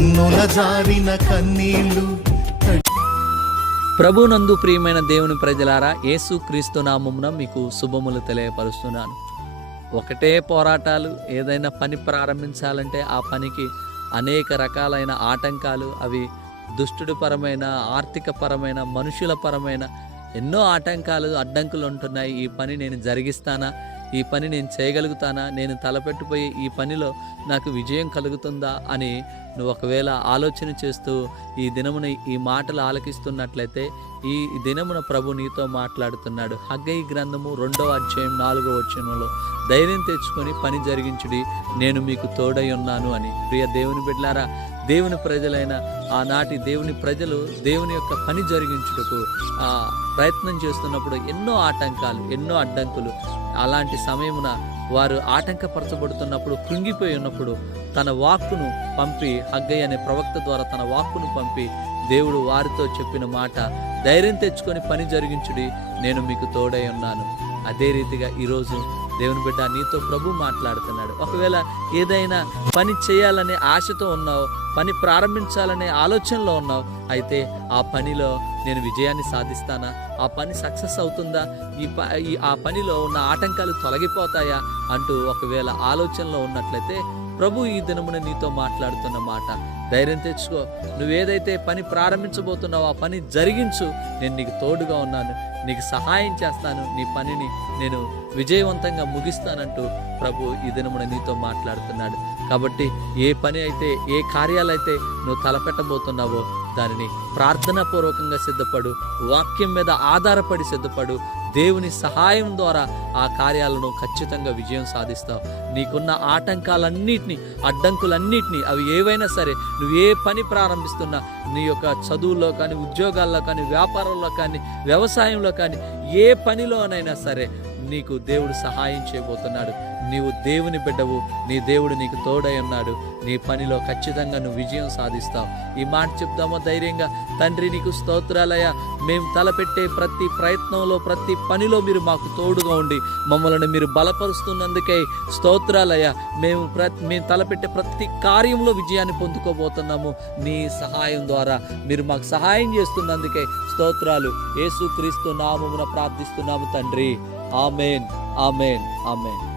జారిన కన్నీళ్ళు ప్రభునందు ప్రియమైన దేవుని ప్రజలారా యేసు క్రీస్తు నామమున మీకు శుభములు తెలియపరుస్తున్నాను. ఒకటే పోరాటాలు ఏదైనా పని ప్రారంభించాలంటే ఆ పనికి అనేక రకాలైన ఆటంకాలు అవి దుష్టుడి పరమైన ఆర్థిక పరమైన మనుషుల పరమైన ఎన్నో ఆటంకాలు అడ్డంకులు ఉంటున్నాయి ఈ పని నేను జరిగిస్తానా? ఈ పని నేను చేయగలుగుతానా? నేను తలపెట్టిపోయి ఈ పనిలో నాకు విజయం కలుగుతుందా? అని నువ్వు ఒకవేళ ఆలోచన చేస్తూ ఈ దినమున ఈ మాటలు ఆలకిస్తున్నట్లయితే ఈ దినమున ప్రభు నీతో మాట్లాడుతున్నాడు. హగ్గయి గ్రంథము రెండవ అధ్యాయం నాలుగో వచనంలో ధైర్యం తెచ్చుకొని పని జరిగించుడి నేను మీకు తోడై ఉన్నాను అని. ప్రియ దేవుని బిడ్లారా దేవుని ప్రజలైన ఆనాటి దేవుని ప్రజలు దేవుని యొక్క పని జరిగించుటకు ప్రయత్నం చేస్తున్నప్పుడు ఎన్నో ఆటంకాలు ఎన్నో అడ్డంకులు. అలాంటి సమయమున వారు ఆటంకపరచబడుతున్నప్పుడు కృంగిపోయి ఉన్నప్పుడు తన వాక్కును పంపి హగ్గయ్య అనే ప్రవక్త ద్వారా తన వాక్కును పంపి దేవుడు వారితో చెప్పిన మాట ధైర్యం తెచ్చుకొని పని జరిగించుడి నేను మీకు తోడై ఉన్నాను. అదే రీతిగా ఈరోజు దేవుని బిడ్డ నీతో ప్రభు మాట్లాడుతున్నాడు. ఒకవేళ ఏదైనా పని చేయాలనే ఆశతో ఉన్నావు పని ప్రారంభించాలనే ఆలోచనలో ఉన్నావు అయితే ఆ పనిలో నేను విజయాన్ని సాధిస్తానా? ఆ పని సక్సెస్ అవుతుందా? ఈ ప ఈ ఆ పనిలో ఉన్న ఆటంకాలు తొలగిపోతాయా? అంటూ ఒకవేళ ఆలోచనలో ఉన్నట్లయితే ప్రభు ఈ దినమున నీతో మాట్లాడుతున్న మాట. ధైర్యం తెచ్చుకో. నువ్వేదైతే పని ప్రారంభించబోతున్నావో ఆ పని జరిగించు. నేను నీకు తోడుగా ఉన్నాను. నీకు సహాయం చేస్తాను. నీ పనిని నేను విజయవంతంగా ముగిస్తానంటూ ప్రభు ఈ దినమున నీతో మాట్లాడుతున్నాడు. కాబట్టి ఏ పని అయితే ఏ కార్యాలైతే నువ్వు తలపెట్టబోతున్నావో దానిని ప్రార్థనాపూర్వకంగా సిద్ధపడు. వాక్యం మీద ఆధారపడి సిద్ధపడు. దేవుని సహాయం ద్వారా ఆ కార్యాలను ఖచ్చితంగా విజయం సాధిస్తావు. నీకున్న ఆటంకాలన్నిటినీ అడ్డంకులన్నిటినీ అవి ఏవైనా సరే నువ్వు ఏ పని ప్రారంభిస్తున్నా నీ యొక్క చదువుల్లో కానీ ఉద్యోగాల్లో కానీ వ్యాపారంలో కానీ వ్యవసాయంలో కానీ ఏ పనిలోనైనా సరే నీకు దేవుడు సహాయం చేయబోతున్నాడు. నీవు దేవుని బిడ్డవు నీ దేవుడు నీకు తోడై ఉన్నాడు. నీ పనిలో ఖచ్చితంగా నువ్వు విజయం సాధిస్తావు. ఈ మాట చెప్దామో ధైర్యంగా? తండ్రి నీకు స్తోత్రాలయ మేము తలపెట్టే ప్రతి ప్రయత్నంలో ప్రతి పనిలో మీరు మాకు తోడుగా ఉండి మమ్మల్ని మీరు బలపరుస్తున్నందుకే స్తోత్రాలయ మేము ప్ర మేము తలపెట్టే ప్రతి కార్యంలో విజయాన్ని పొందుకోబోతున్నాము. నీ సహాయం ద్వారా మీరు మాకు సహాయం చేస్తున్నందుకే స్తోత్రాలు. యేసుక్రీస్తు నామమున ప్రార్థిస్తున్నాము తండ్రి. ఆమెన్. ఆమెన్. ఆమెన్.